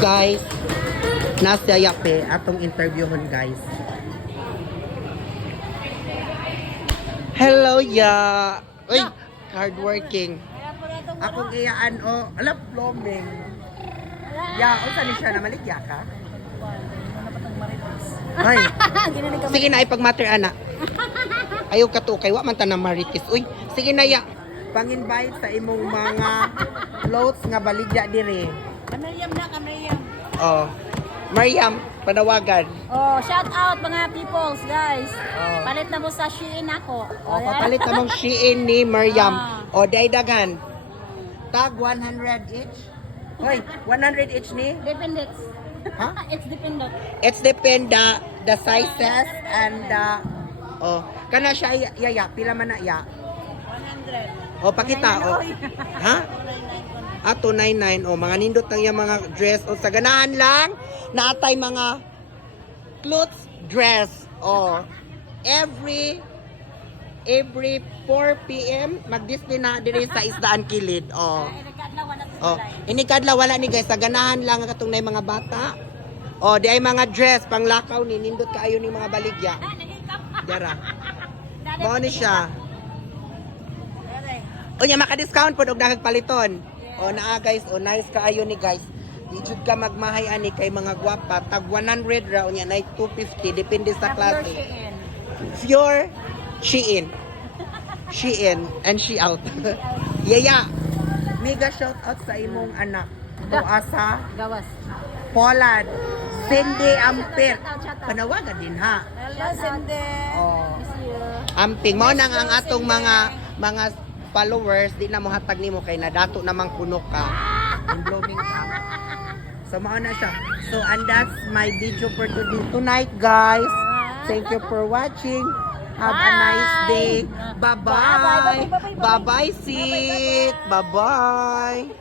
Guys, nasa yape atong interviewon guys. Hello ya. Uy, hardworking. Akong iyaan o alam blooming. Ya, unsa ni siya na maligya ka? Ay. Sige na ipag-matter ana. Ayaw ka to kay wa man ta na maritis. Uy, sige na ya. Pang-invite sa imong mga clothes nga baligya dire. Kameriam na, kameriam. Oh. Mariam, panawagan. Oh, shout out mga peoples, guys. Oh. Palit na mo sa Shein ako. O, papalit na mong Shein ni Mariam. Ah. O, daydagan. Tag 100 each. Hoy, 100 each ni? Dependent. Ha? It's dependent. It's depend the sizes and oh, kana siya yaya, pila man na ya? 100. O, pakita, o. Ha? Ah, 299. O, mga nindot lang yung mga dress. O, sa ganahan lang, naatay mga clothes dress. O, every 4 p.m. mag-display na dire sa Isdaan Kilid. O. Oh, inikadla wala ni guys, sa ganahan lang katong nay mga bata. Oh, di ay mga dress panglakaw ni nindot kaayo ni mga baligya. Dara. Mao ni siya. Unya maka-discount pod og daghang paliton. Oh, naa guys, oh nice kaayo ni guys. Di jud ka magmahay ani kay mga gwapa, tag 100 ra unya nay 250 depende sa klase. Pure Shein. Shein and she out. Yaya. Mega shout out sa imong anak. Buasa, Gawas. Poland, Cindy Ampir. Panawagan din ha. Hello, Cindy. Oh. Miss you. Amping mo nang ang atong mga followers di na mo hatag nimo kay nadato namang kuno ka. In blooming ka. So mao na siya. So and that's my video for tonight guys. Thank you for watching. Have a nice day. Bye-bye. Bye-bye, Sid. Bye-bye.